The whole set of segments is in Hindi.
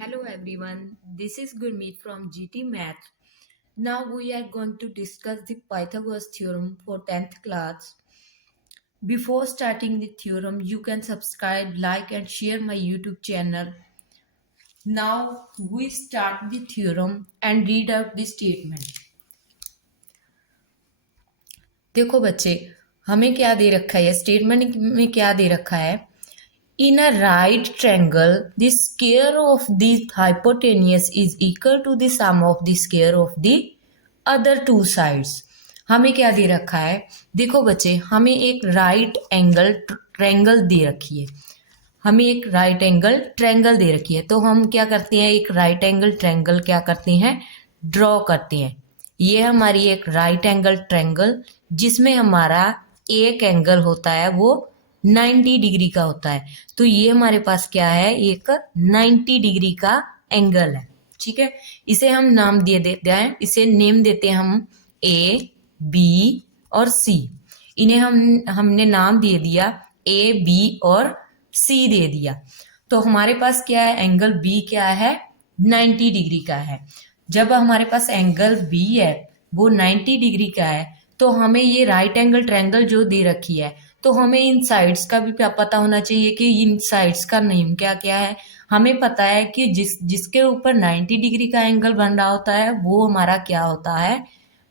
Hello everyone, this is Gurmeet from GT Math. Now we are going to discuss the Pythagoras theorem for 10th class. Before starting the theorem, you can subscribe, like and share my YouTube channel. Now we start the theorem and read out the statement. देखो बच्चे, हमें क्या दे रखा है, स्टेटमेंट में क्या दे रखा है। In a right triangle, the square of the hypotenuse is equal to the sum of the square of the other two sides. हमें क्या दे रखा है, देखो बच्चे, हमें एक राइट एंगल ट्रायंगल दे रखी है। हमें एक राइट एंगल ट्रायंगल दे रखी है, तो हम क्या करते हैं, एक राइट एंगल ट्रायंगल क्या करते हैं, ड्रॉ करते हैं। ये हमारी एक राइट एंगल ट्रायंगल जिसमें हमारा एक एंगल होता है वो 90 डिग्री का होता है। तो ये हमारे पास क्या है, एक 90 डिग्री का एंगल है। ठीक है, इसे हम नाम दे देते हैं, इसे नेम देते हैं हम ए, बी और सी। इन्हें हमने नाम दे दिया ए, बी और सी दे दिया। तो हमारे पास क्या है, एंगल बी क्या है, 90 डिग्री का है। जब हमारे पास एंगल बी है वो 90 डिग्री का है, तो हमें ये राइट एंगल ट्रायंगल जो दे रखी है, तो हमें इन साइड्स का भी पता होना चाहिए कि इन साइड्स का नेम क्या क्या है। हमें पता है कि जिसके ऊपर 90 डिग्री का एंगल बन रहा होता है वो हमारा क्या होता है,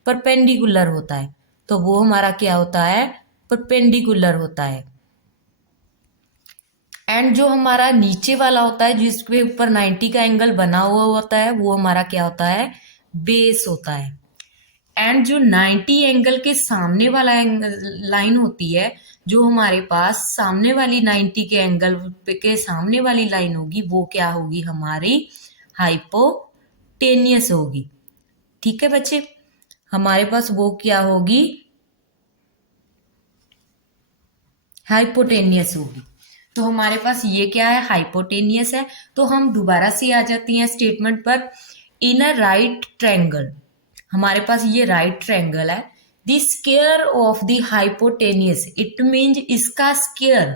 परपेंडिकुलर होता है। तो वो हमारा क्या होता है, परपेंडिकुलर होता है। एंड जो हमारा नीचे वाला होता है जिसके ऊपर 90 का एंगल बना हुआ होता है वो हमारा क्या होता है, बेस होता है। एंड जो 90 एंगल के सामने वाला लाइन होती है, जो हमारे पास सामने वाली 90 के एंगल के सामने वाली लाइन होगी वो क्या होगी, हमारी हाइपोटेनियस होगी। ठीक है बच्चे, हमारे पास वो क्या होगी, हाइपोटेनियस होगी। तो हमारे पास ये क्या है, हाइपोटेनियस है। तो हम दोबारा से आ जाते हैं स्टेटमेंट पर। इन अ राइट ट्रायंगल, हमारे पास ये राइट ट्रायंगल है। The square of the hypotenuse, it means इसका स्क्वायर,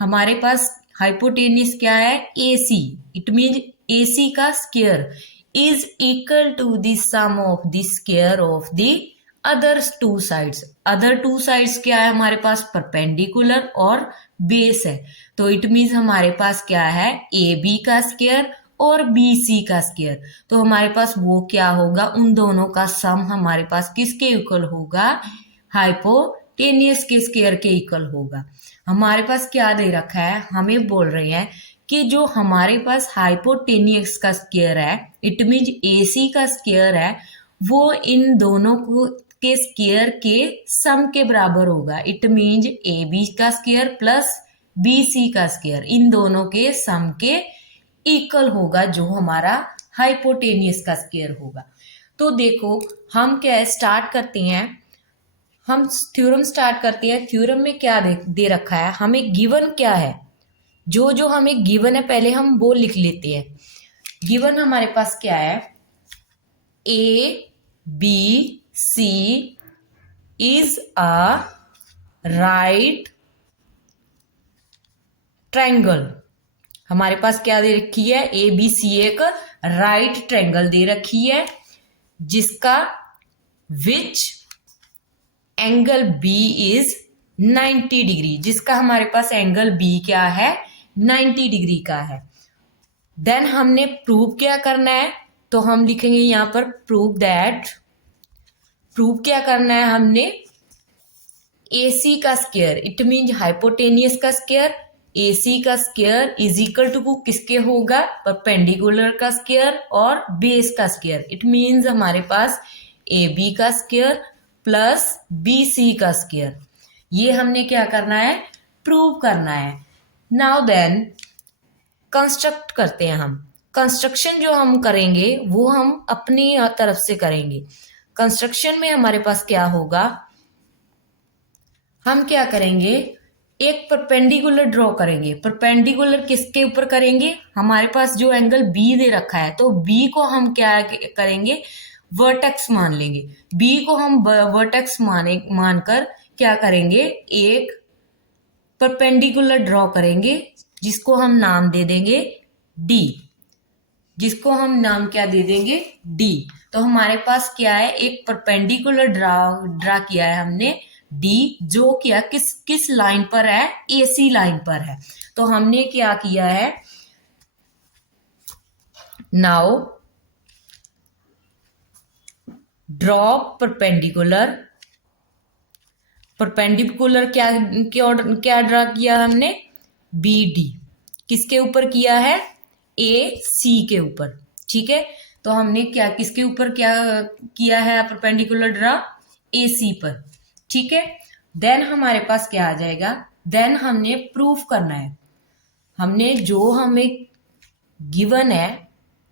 हमारे पास हाइपोटेनियस क्या है, ए सी, इट मीन्स ए सी का square is equal to the sum of the square of the others two sides. Other two sides क्या है हमारे पास, परपेंडिकुलर और बेस है। तो इट मीन्स हमारे पास क्या है, ए बी का स्क्वायर और बी सी का स्क्वायर। तो हमारे पास वो क्या होगा, उन दोनों का सम हमारे पास किसके इक्वल होगा, हाइपोटेनियस के स्क्वायर के इक्वल होगा। हमारे पास क्या दे रखा है, हमें बोल रहे हैं कि जो हमारे पास हाइपोटेनियस का स्क्वायर है, इट मीन्स ए सी का स्क्वायर है, वो इन दोनों को के स्क्वायर के सम के बराबर होगा। इट मीन्स ए बी का स्क्वायर प्लस बी सी का स्क्वायर इन दोनों के सम के इक्वल होगा, जो हमारा हाइपोटेनियस का स्क्वायर होगा। तो देखो हम क्या स्टार्ट करते हैं, हम थ्योरम स्टार्ट करते हैं। थ्योरम में क्या दे रखा है, हमें गिवन क्या है, जो जो हमें गिवन है पहले हम वो लिख लेते हैं। गिवन हमारे पास क्या है, A B C is a right triangle. हमारे पास क्या दे रखी है, ए बी सी एक राइट ट्रायंगल दे रखी है जिसका which angle B is 90 degree, जिसका हमारे पास एंगल बी क्या है, 90 डिग्री का है। देन हमने प्रूव क्या करना है, तो हम लिखेंगे यहां पर प्रूव दैट, प्रूव क्या करना है हमने, ए सी का स्क्वायर, इट मीन हाइपोटेनियस का स्क्वायर, ए सी का स्क्वायर इज इक्वल टू किसके होगा, परपेंडिकुलर का स्क्वायर और बेस का स्क्वायर। इट मीन्स हमारे पास ए बी का स्क्वायर प्लस बी सी का स्क्वायर। ये हमने क्या करना है, प्रूव करना है। नाउ देन कंस्ट्रक्ट करते हैं हम। कंस्ट्रक्शन जो हम करेंगे वो हम अपनी तरफ से करेंगे। कंस्ट्रक्शन में हमारे पास क्या होगा, हम क्या करेंगे, एक परपेंडिकुलर ड्रॉ करेंगे। परपेंडिकुलर किसके ऊपर करेंगे, हमारे पास जो एंगल बी दे रखा है, तो बी को हम क्या करेंगे, वर्टेक्स मान लेंगे। बी को हम वर्टेक्स मानकर क्या करेंगे, एक परपेंडिकुलर ड्रॉ करेंगे जिसको हम नाम दे देंगे डी। जिसको हम नाम क्या दे देंगे, डी। तो हमारे पास क्या है, एक परपेंडिकुलर ड्रा किया है हमने डी, जो क्या किस किस लाइन पर है, एसी लाइन पर है। तो हमने क्या किया है, नाउ ड्रॉ परपेंडिकुलर। परपेंडिकुलर क्या क्या क्या ड्रा किया हमने, बी डी। किसके ऊपर किया है, ए सी के ऊपर। ठीक है, तो हमने क्या किसके ऊपर क्या किया है परपेंडिकुलर ड्रा, ए सी पर। ठीक है, देन हमारे पास क्या आ जाएगा, देन हमने प्रूफ करना है। हमने जो हमें गिवन है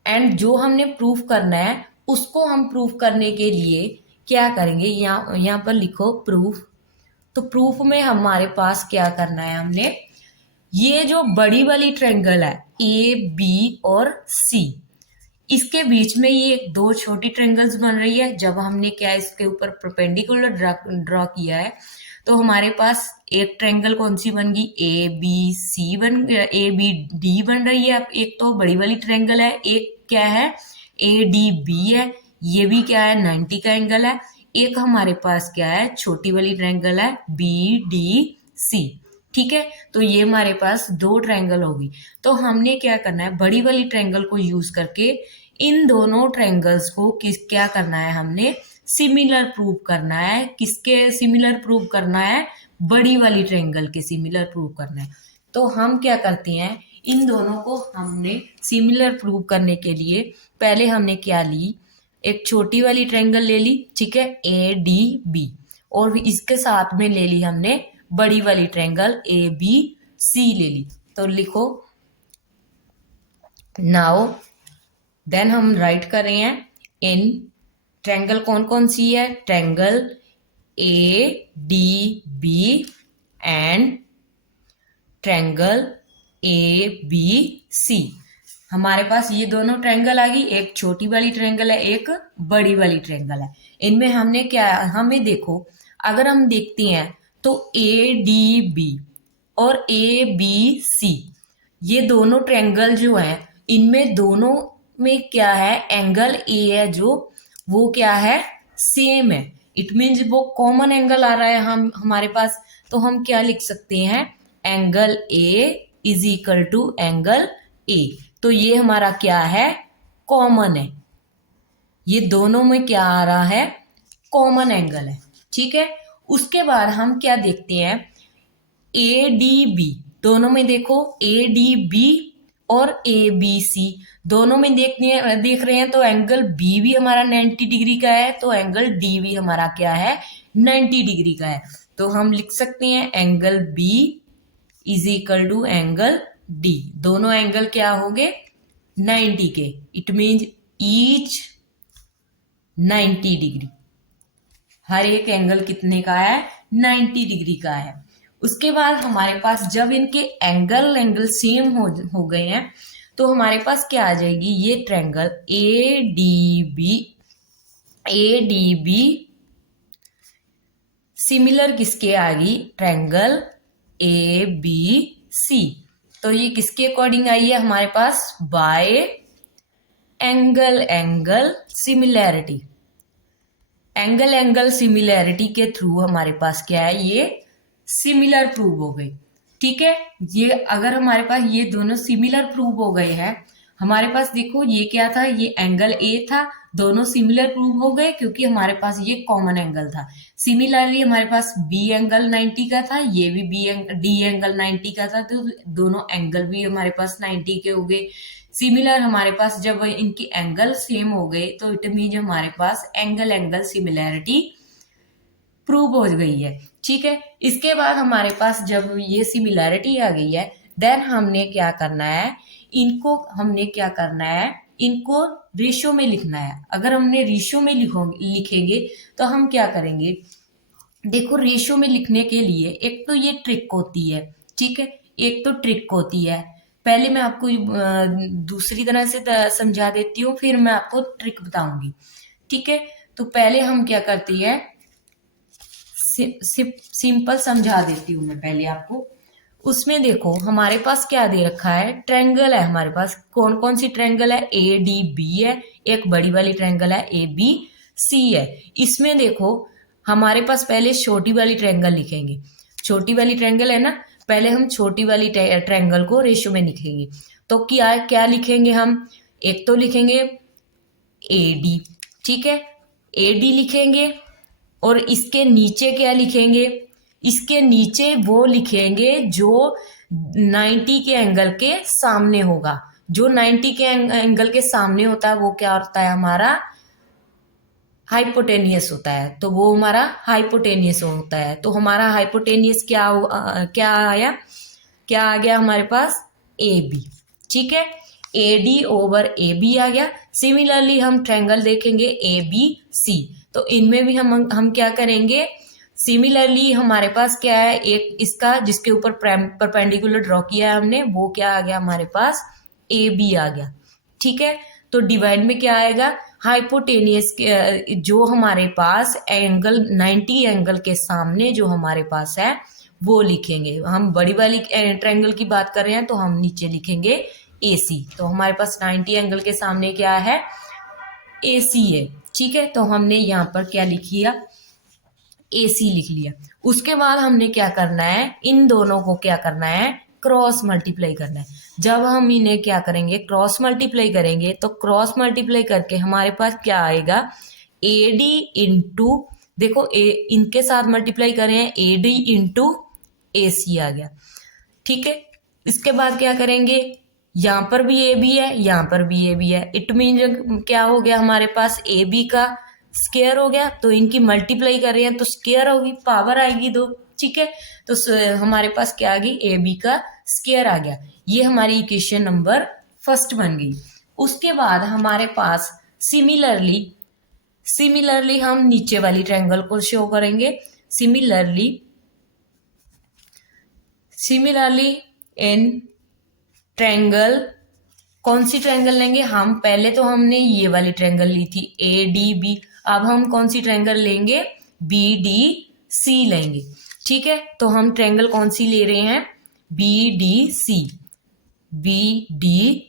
एंड जो हमने प्रूफ करना है, उसको हम प्रूफ करने के लिए क्या करेंगे, यहाँ पर लिखो प्रूफ। तो प्रूफ में हमारे पास क्या करना है, हमने ये जो बड़ी वाली ट्रायंगल है ए बी और सी, इसके बीच में ये दो छोटी ट्रायंगल्स बन रही है। जब हमने क्या इसके ऊपर परपेंडिकुलर ड्रॉ किया है, तो हमारे पास एक ट्रायंगल कौन सी बन गई, A B C A B D बन रही है। एक तो बड़ी वाली ट्रायंगल है, एक क्या है ए डी बी है, ये भी क्या है 90 का एंगल है। एक हमारे पास क्या है, छोटी वाली ट्रायंगल है बी डी सी। ठीक है, तो ये हमारे पास दो ट्रायंगल होगी। तो हमने क्या करना है, बड़ी वाली ट्रायंगल को यूज करके इन दोनों ट्रायंगल्स को क्या करना है, हमने सिमिलर प्रूव करना है। किसके सिमिलर प्रूव करना है, बड़ी वाली ट्रायंगल के सिमिलर प्रूव करना है। तो हम क्या करते हैं, इन दोनों को हमने सिमिलर प्रूव करने के लिए पहले हमने क्या ली, एक छोटी वाली ट्रायंगल ले ली, ठीक है, ए डी बी, और इसके साथ में ले ली हमने बड़ी वाली ट्रायंगल ए बी सी ले ली। तो लिखो नाउ, देन हम राइट कर रहे हैं इन ट्रायंगल कौन कौन सी है, triangle A D B and triangle A B C. हमारे पास ये दोनों ट्रायंगल आ गई, एक छोटी वाली ट्रायंगल है, एक बड़ी वाली ट्रायंगल है। इनमें हमने क्या, हमें देखो अगर हम देखते हैं तो ए डी बी और ए बी सी, ये दोनों ट्रायंगल जो हैं, इनमें दोनों में क्या है, एंगल ए है जो वो क्या है, सेम है। इट मीन्स वो कॉमन एंगल आ रहा है हम हमारे पास। तो हम क्या लिख सकते हैं, angle A is equal to angle A. तो ये हमारा क्या है, कॉमन है। ये दोनों में क्या आ रहा है, कॉमन एंगल है। ठीक है, उसके बाद हम क्या देखते हैं, ए डी बी, दोनों में देखो ए डी बी और ए बी सी दोनों में देख रहे हैं, तो एंगल बी भी हमारा 90 डिग्री का है, तो एंगल डी भी हमारा क्या है, 90 डिग्री का है। तो हम लिख सकते हैं angle B is equal to angle D. दोनों एंगल क्या हो गए, 90 के। इट मीन्स ईच 90 डिग्री, हर एक एंगल कितने का है, 90 डिग्री का है। उसके बाद हमारे पास जब इनके एंगल सेम हो गए हैं, तो हमारे पास क्या आ जाएगी, ये triangle A D B similar किसके आ गई, ट्रायंगल ए बी सी। तो ये किसके अकॉर्डिंग आई है हमारे पास, by angle similarity. Angle similarity के थ्रू हमारे पास क्या है, ये सिमिलर प्रूव हो गई। ठीक है, ये अगर हमारे पास ये दोनों सिमिलर प्रूव हो गए हैं, हमारे पास देखो ये क्या था, ये एंगल ए था, दोनों सिमिलर प्रूव हो गए क्योंकि हमारे पास ये कॉमन एंगल था। सिमिलरली हमारे पास बी एंगल 90 का था, ये भी डी एंगल 90 का था, तो दोनों एंगल भी हमारे पास 90 के हो गए। सिमिलर हमारे पास जब इनकी एंगल सेम हो गए, तो इट मीन हमारे पास एंगल सिमिलैरिटी प्रूव हो गई है। ठीक है, इसके बाद हमारे पास जब ये सिमिलैरिटी आ गई है, देन हमने क्या करना है, इनको रेशो में लिखना है। अगर हमने रेशो में लिखेंगे तो हम क्या करेंगे, देखो रेशो में लिखने के लिए एक तो ये ट्रिक होती है, ठीक है, एक तो ट्रिक होती है। पहले मैं आपको दूसरी तरह से समझा देती हूँ, फिर मैं आपको ट्रिक बताऊंगी। ठीक है, तो पहले हम क्या करती है, सिंपल समझा देती हूँ मैं पहले आपको। उसमें देखो हमारे पास क्या दे रखा है, ट्रायंगल है हमारे पास। कौन कौन सी ट्रायंगल है, ए डी बी है, एक बड़ी वाली ट्रायंगल है ए बी सी है। इसमें देखो हमारे पास पहले छोटी वाली ट्रायंगल लिखेंगे। छोटी वाली ट्रायंगल है ना, पहले हम छोटी वाली ट्रायंगल को रेशो में लिखेंगे। तो क्या क्या लिखेंगे हम, एक तो लिखेंगे ए डी, ठीक है, ए डी लिखेंगे। और इसके नीचे क्या लिखेंगे, इसके नीचे वो लिखेंगे जो 90 के एंगल के सामने होगा। जो 90 के एंगल के सामने होता है वो क्या होता है, हमारा हाइपोटेनियस होता है। तो वो हमारा हाइपोटेनियस होता है। तो हमारा हाइपोटेनियस क्या आया, क्या आ गया हमारे पास, ए बी, ठीक है, A D over A B आ गया। सिमिलरली हम ट्रायंगल देखेंगे ए बी सी, तो इनमें भी हम क्या करेंगे, सिमिलरली हमारे पास क्या है, एक इसका जिसके ऊपर परपेंडिकुलर ड्रॉ किया है हमने, वो क्या आ गया हमारे पास, ए बी आ गया, ठीक है। तो डिवाइड में क्या आएगा, हाइपोटेनियस जो हमारे पास एंगल 90 एंगल के सामने जो हमारे पास है वो लिखेंगे। हम बड़ी वाली ट्रायंगल की बात कर रहे हैं तो हम नीचे लिखेंगे ए सी। तो हमारे पास 90 एंगल के सामने क्या है, ए सी है, ठीक है। तो हमने यहाँ पर क्या लिख लिया, ए सी लिख लिया। उसके बाद हमने क्या करना है, इन दोनों को क्या करना है, क्रॉस मल्टीप्लाई करना है। जब हम इन्हें क्या करेंगे, क्रॉस मल्टीप्लाई करेंगे, तो क्रॉस मल्टीप्लाई करके हमारे पास क्या आएगा, ए डी इंटू, देखो इनके साथ मल्टीप्लाई करें, ए डी इंटू ए सी आ गया, ठीक है। इसके बाद क्या करेंगे, यहाँ पर भी ए बी है, यहाँ पर भी ए बी है। इट मीन क्या हो गया हमारे पास, ए बी का स्क्वायर हो गया। तो इनकी मल्टीप्लाई कर रहे हैं तो स्क्वायर होगी, पावर आएगी दो, ठीक है। तो हमारे पास क्या आ गई, ए बी का स्क्वायर आ गया। ये हमारी इक्वेशन नंबर फर्स्ट बन गई। उसके बाद हमारे पास सिमिलरली हम नीचे वाली ट्रायंगल को शो करेंगे। सिमिलरली इन ट्रायंगल, कौन सी ट्रायंगल लेंगे हम, पहले तो हमने ये वाली ट्रायंगल ली थी ए डी बी, अब हम कौन सी ट्रायंगल लेंगे, बी डी सी लेंगे, ठीक है। तो हम ट्रायंगल कौन सी ले रहे हैं, B D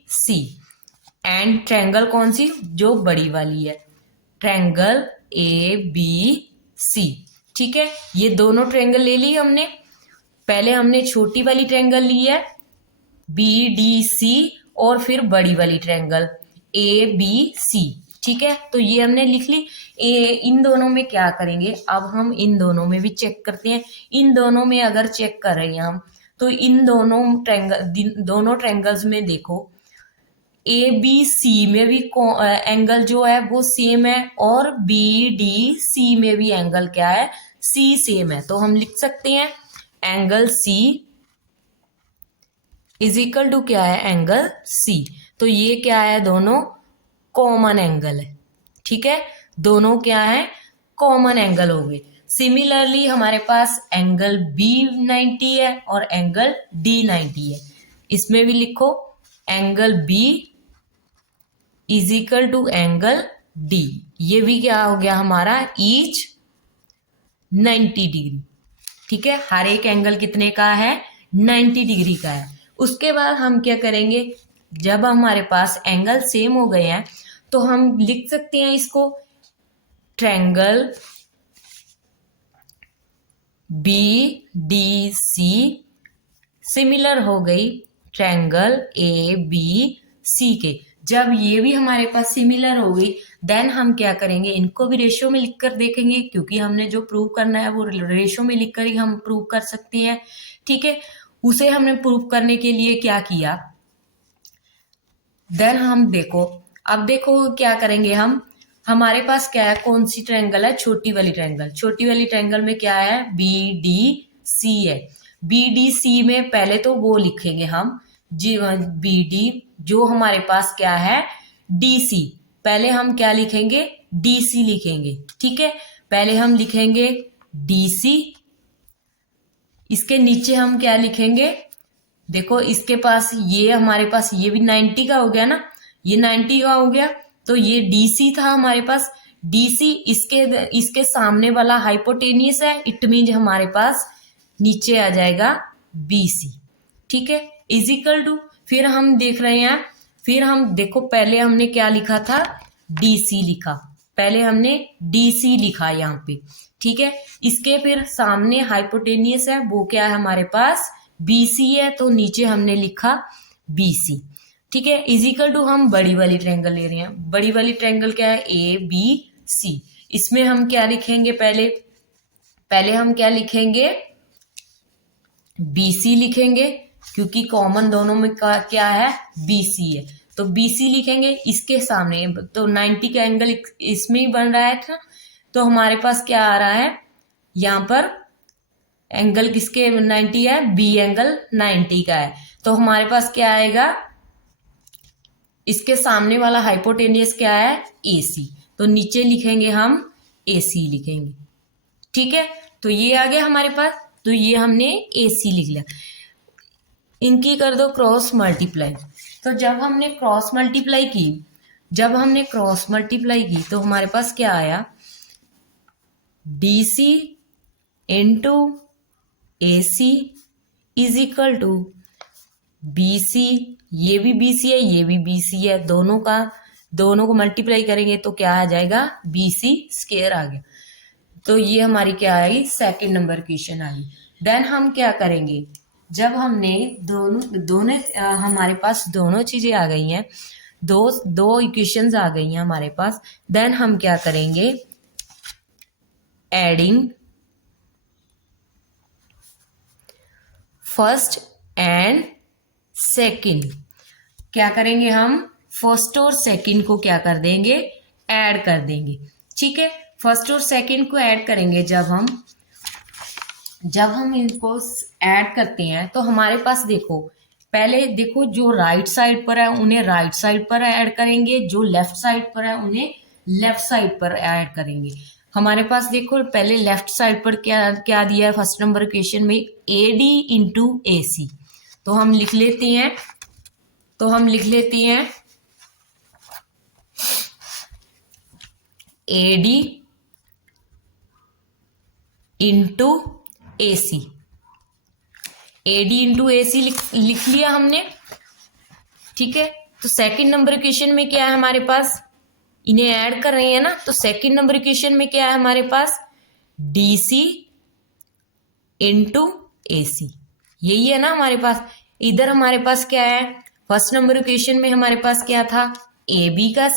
C. And triangle कौन सी, जो बड़ी वाली है, ट्रायंगल ए बी सी, ठीक है। ये दोनों ट्रायंगल ले ली हमने। पहले हमने छोटी वाली ट्रायंगल ली है बी डी सी, और फिर बड़ी वाली ट्रायंगल ए बी सी, ठीक है। तो ये हमने लिख ली। इन दोनों में क्या करेंगे, अब हम इन दोनों में भी चेक करते हैं। इन दोनों में अगर चेक कर रहे हैं हम, तो इन दोनों ट्रायंगल्स में देखो ए बी सी में भी एंगल जो है वो सेम है, और बी डी सी में भी एंगल क्या है, सी सेम है। तो हम लिख सकते हैं angle C is equal to क्या है, एंगल सी। तो ये क्या है, दोनों कॉमन एंगल है, ठीक है। दोनों क्या है, कॉमन एंगल हो गए। सिमिलरली हमारे पास एंगल बी 90 है और एंगल डी 90 है। इसमें भी लिखो angle B is equal to angle D. ये भी क्या हो गया हमारा, ईच 90 डिग्री, ठीक है। हर एक एंगल कितने का है, 90 डिग्री का है। उसके बाद हम क्या करेंगे, जब हमारे पास एंगल सेम हो गए हैं तो हम लिख सकते हैं इसको triangle B D C similar हो गई ट्रायंगल ए बी सी के। जब ये भी हमारे पास सिमिलर हो गई, देन हम क्या करेंगे, इनको भी रेशो में लिखकर देखेंगे, क्योंकि हमने जो प्रूव करना है वो रेशो में लिखकर ही हम प्रूव कर सकते हैं, ठीक है। उसे हमने प्रूव करने के लिए क्या किया, देन हम देखो, अब देखो क्या करेंगे हम, हमारे पास क्या है, कौन सी ट्रायंगल है, छोटी वाली ट्रायंगल। छोटी वाली ट्रायंगल में क्या है, बी डी सी है। बी डी सी में पहले तो वो लिखेंगे हम जी, बी डी जो हमारे पास क्या है, डी सी। पहले हम क्या लिखेंगे, डी सी लिखेंगे, ठीक है। पहले हम लिखेंगे डी सी, इसके नीचे हम क्या लिखेंगे, देखो इसके पास ये हमारे पास ये भी 90 का हो गया ना, ये 90 का हो गया। तो ये डीसी था हमारे पास, डीसी इसके सामने वाला हाइपोटेनियस है। इट मीन हमारे पास नीचे आ जाएगा बीसी, ठीक है, इज इक्वल टू, फिर हम देख रहे हैं, फिर हम देखो पहले हमने क्या लिखा था, DC लिखा, पहले हमने DC लिखा यहाँ पे, ठीक है। इसके फिर सामने हाइपोटेनियस है, वो क्या है हमारे पास, BC है, तो नीचे हमने लिखा BC, ठीक है। इज इक्वल टू हम बड़ी वाली ट्रायंगल ले रहे हैं, बड़ी वाली ट्रायंगल क्या है, ABC। इसमें हम क्या लिखेंगे, पहले पहले हम क्या लिखेंगे, BC लिखेंगे, क्योंकि कॉमन दोनों में क्या है, BC है, तो BC लिखेंगे। इसके सामने तो 90 का एंगल इसमें ही बन रहा है था, तो हमारे पास क्या आ रहा है, यहाँ पर एंगल किसके 90 है, B एंगल 90 का है, तो हमारे पास क्या आएगा, इसके सामने वाला हाइपोटेनियस क्या है, AC, तो नीचे लिखेंगे हम AC लिखेंगे, ठीक है। तो ये आ गया हमारे पास, तो ये हमने AC लिख लिया। इनकी कर दो क्रॉस मल्टीप्लाई, तो जब हमने क्रॉस मल्टीप्लाई की, जब हमने क्रॉस मल्टीप्लाई की तो हमारे पास क्या आया, DC into AC is equal to BC, ये भी BC है, ये भी BC है, दोनों को मल्टीप्लाई करेंगे तो क्या आ जाएगा, BC स्क्वायर आ गया। तो ये हमारी क्या आई, सेकंड नंबर क्वेश्चन आई। देन हम क्या करेंगे, जब हमने दोनों हमारे पास दोनों चीजें आ गई हैं, दो इक्वेशंस आ गई हैं हमारे पास, देन हम क्या करेंगे, एडिंग फर्स्ट एंड सेकंड, क्या करेंगे हम, फर्स्ट और सेकंड को क्या कर देंगे, ऐड कर देंगे, ठीक है। फर्स्ट और सेकंड को ऐड करेंगे, जब हम इनको ऐड करते हैं तो हमारे पास देखो, पहले देखो जो राइट साइड पर है उन्हें राइट साइड पर ऐड करेंगे, जो लेफ्ट साइड पर है उन्हें लेफ्ट साइड पर ऐड करेंगे। हमारे पास देखो पहले लेफ्ट साइड पर क्या क्या दिया है, फर्स्ट नंबर क्वेश्चन में AD इंटू AC, तो हम लिख लेते हैं, AD into AC, AD into AC लिख लिया हमने, ठीक है। तो सेकंड नंबर क्वेश्चन में क्या है हमारे पास, इन्हें ऐड कर रहे हैं ना, तो सेकंड नंबर क्वेश्चन में क्या है हमारे पास, DC इंटू AC, यही है ना हमारे पास। इधर हमारे पास क्या है, फर्स्ट नंबर क्वेश्चन में हमारे पास क्या था, AB का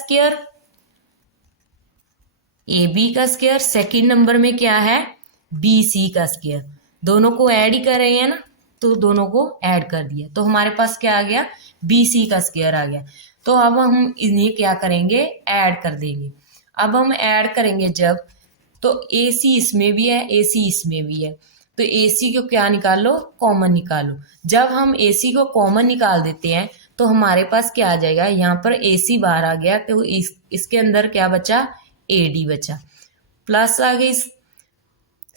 स्क्वायर, सेकंड नंबर में क्या है, BC का स्क्वायर, दोनों को ऐड ही कर रहे हैं ना, तो दोनों को ऐड कर दिया, तो हमारे पास क्या आ गया, BC का स्क्वायर आ गया। तो अब हम इन्हें क्या करेंगे, ऐड कर देंगे। अब हम ऐड करेंगे जब, तो AC इसमें भी है, AC इसमें भी है, तो AC को क्या निकालो, कॉमन निकालो। जब हम AC को कॉमन निकाल देते हैं तो हमारे पास क्या आ जाएगा, यहाँ पर AC बाहर आ गया, तो इसके अंदर क्या बचा, AD बचा, प्लस आ गई,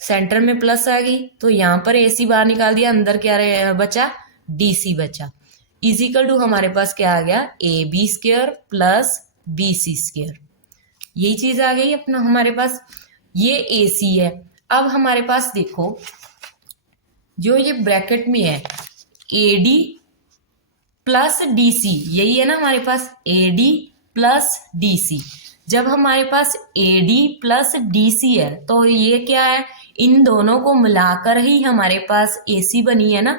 सेंटर में प्लस आ गई, तो यहाँ पर AC बाहर निकाल दिया, अंदर क्या बचा, DC बचा, इजिकल टू हमारे पास क्या आ गया, AB square plus BC square, यही चीज आ गई अपना हमारे पास। ये AC है। अब हमारे पास देखो जो ये ब्रैकेट में है AD प्लस DC, यही है ना हमारे पास, AD प्लस DC। जब हमारे पास AD प्लस DC है तो ये क्या है, इन दोनों को मिलाकर ही हमारे पास AC बनी है ना,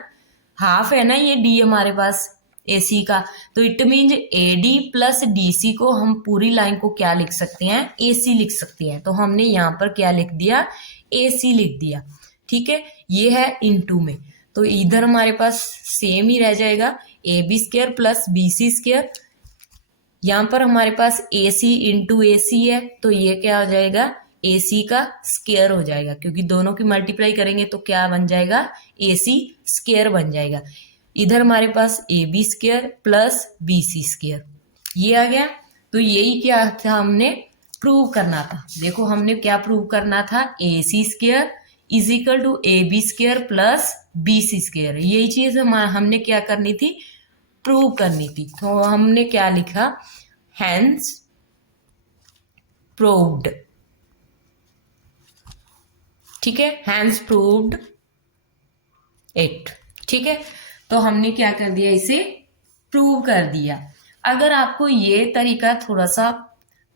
हाफ है ना ये D हमारे पास AC का, तो it mean AD plus DC को हम पूरी लाइन को क्या लिख सकते हैं, AC लिख सकते हैं। तो हमने यहाँ पर क्या लिख दिया, AC लिख दिया, ठीक है। ये है इनटू में, तो इधर हमारे पास सेम ही रह जाएगा, AB square plus BC square, यहाँ पर हमारे पास AC इंटू AC है, तो ये क्या हो जाएगा, AC का स्क्वायर हो जाएगा, क्योंकि दोनों की मल्टीप्लाई करेंगे तो क्या बन जाएगा, AC स्क्वायर बन जाएगा। इधर हमारे पास AB square plus BC square, ये आ गया। तो यही क्या था, हमने प्रूव करना था। देखो हमने क्या प्रूव करना था, AC square is equal to AB square plus BC square, यही चीज हमने क्या करनी थी, प्रूव करनी थी। तो हमने क्या लिखा, हैंस प्रूव्ड, ठीक है, हैंस प्रूव्ड इट, ठीक है। तो हमने क्या कर दिया, इसे प्रूव कर दिया। अगर आपको ये तरीका थोड़ा सा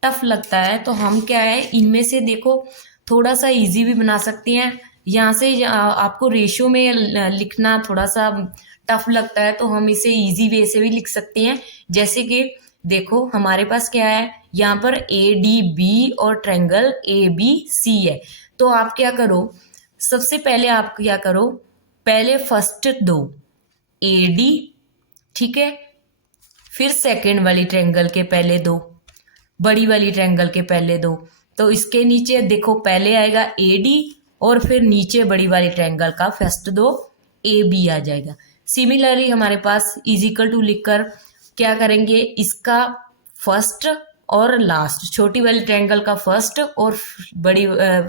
टफ लगता है तो हम क्या है, इनमें से देखो थोड़ा सा इजी भी बना सकते हैं। यहाँ से आपको रेशियो में लिखना थोड़ा सा टफ लगता है तो हम इसे इजी वे से भी लिख सकते हैं। जैसे कि देखो हमारे पास क्या है, यहाँ पर ए डी बी और ट्रायंगल ए बी सी है। तो आप क्या करो, सबसे पहले आप क्या करो, पहले फर्स्ट दो ए डी, ठीक है, फिर सेकंड वाली ट्रायंगल के पहले दो, बड़ी वाली ट्रायंगल के पहले दो। तो इसके नीचे देखो पहले आएगा ए डी और फिर नीचे बड़ी वाली ट्रायंगल का फर्स्ट दो ए बी आ जाएगा। सिमिलरली हमारे पास इज इक्वल टू लिखकर क्या करेंगे, इसका फर्स्ट और लास्ट, छोटी वाली ट्रायंगल का फर्स्ट और बड़ी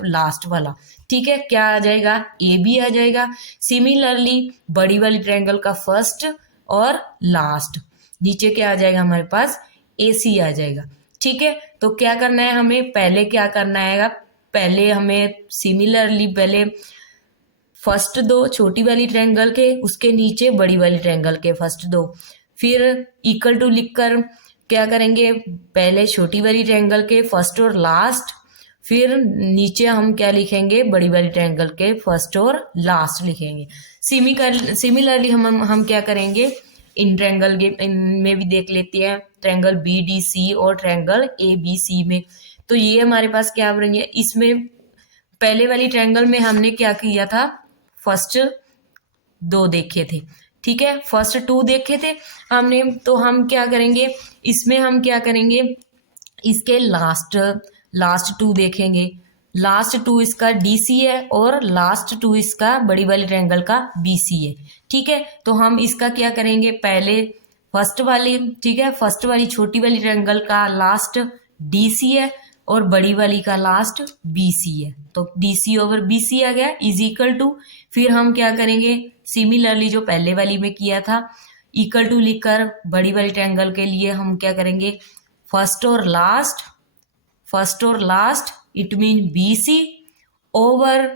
लास्ट वाला, ठीक है, क्या आ जाएगा, ए बी आ जाएगा। सिमिलरली बड़ी वाली ट्रायंगल का फर्स्ट और लास्ट, नीचे क्या आ जाएगा हमारे पास, ए सी आ जाएगा। ठीक है, तो क्या करना है हमें, पहले क्या करना है, पहले हमें सिमिलरली पहले फर्स्ट दो छोटी वाली ट्रायंगल के, उसके नीचे बड़ी वाली ट्रायंगल के फर्स्ट दो, फिर इक्वल टू लिखकर क्या करेंगे, पहले छोटी वाली ट्रायंगल के फर्स्ट और लास्ट, फिर नीचे हम क्या लिखेंगे, बड़ी वाली ट्रायंगल के फर्स्ट और लास्ट लिखेंगे। सिमिलरली हम क्या करेंगे, इन ट्रायंगल के इनमें भी देख लेते हैं, ट्रायंगल बी डी सी और ट्रायंगल ए बी सी में। तो ये हमारे पास क्या बनेंगे, इसमें पहले वाली ट्रायंगल में हमने क्या किया था, फर्स्ट दो देखे थे, ठीक है, फर्स्ट टू देखे थे हमने। तो हम क्या करेंगे, इसमें हम क्या करेंगे, इसके लास्ट टू देखेंगे, लास्ट टू इसका डी सी है और लास्ट टू इसका बड़ी वाली ट्रायंगल का बी सी है। ठीक है, तो हम इसका क्या करेंगे, पहले फर्स्ट वाली, ठीक है, फर्स्ट वाली छोटी वाली ट्रायंगल का लास्ट डी सी है और बड़ी वाली का लास्ट बी सी है। तो D C over B C आ गया इज इक्वल टू, फिर हम क्या करेंगे, सिमिलरली जो पहले वाली में किया था, इक्वल टू लिखकर बड़ी वाली ट्रायंगल के लिए हम क्या करेंगे, फर्स्ट और last it mean B C over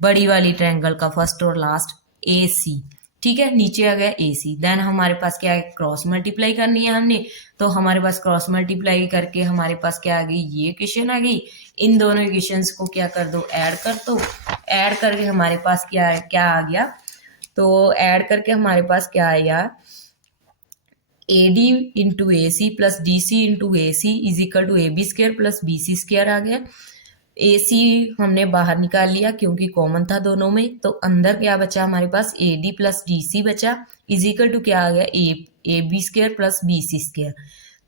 बड़ी वाली ट्रायंगल का फर्स्ट और लास्ट ए सी। ठीक है, नीचे आ गया ए सी। देन हमारे पास क्या है, क्रॉस मल्टीप्लाई करनी है हमने, तो हमारे पास क्रॉस मल्टीप्लाई करके हमारे पास क्या आ गई, ये इक्वेशन आ गई। इन दोनों इक्वेशंस को क्या कर दो, ऐड कर दो। ऐड करके हमारे पास क्या आ गया, तो ऐड करके हमारे पास क्या आया, A D into A C plus D C into A C is equal to A B square plus B C square आ गया। ए सी हमने बाहर निकाल लिया क्योंकि कॉमन था दोनों में, तो अंदर क्या बचा हमारे पास, A D plus D C बचा इज इक्वल टू क्या आ गया, A B square plus B C square.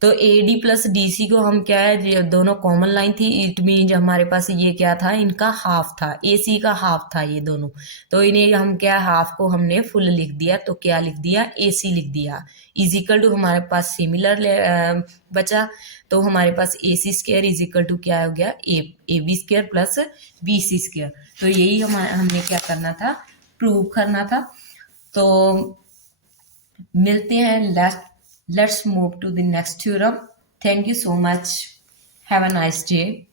तो A D plus D C को हम क्या है, दोनों कॉमन लाइन थी, इट मीन हमारे पास ये क्या था, इनका हाफ था, ए सी का हाफ था ये दोनों, तो इन्हें हम क्या, हाफ को हमने फुल लिख दिया, तो क्या लिख दिया, ए सी लिख दिया इज इक्वल टू हमारे पास सिमिलर बचा, तो हमारे पास A C square is equal to क्या हो गया, A B square plus B C square. तो यही हमने क्या करना था, प्रूव करना था। तो मिलते हैं, let's move to the next theorem. Thank you so much. Have a nice day.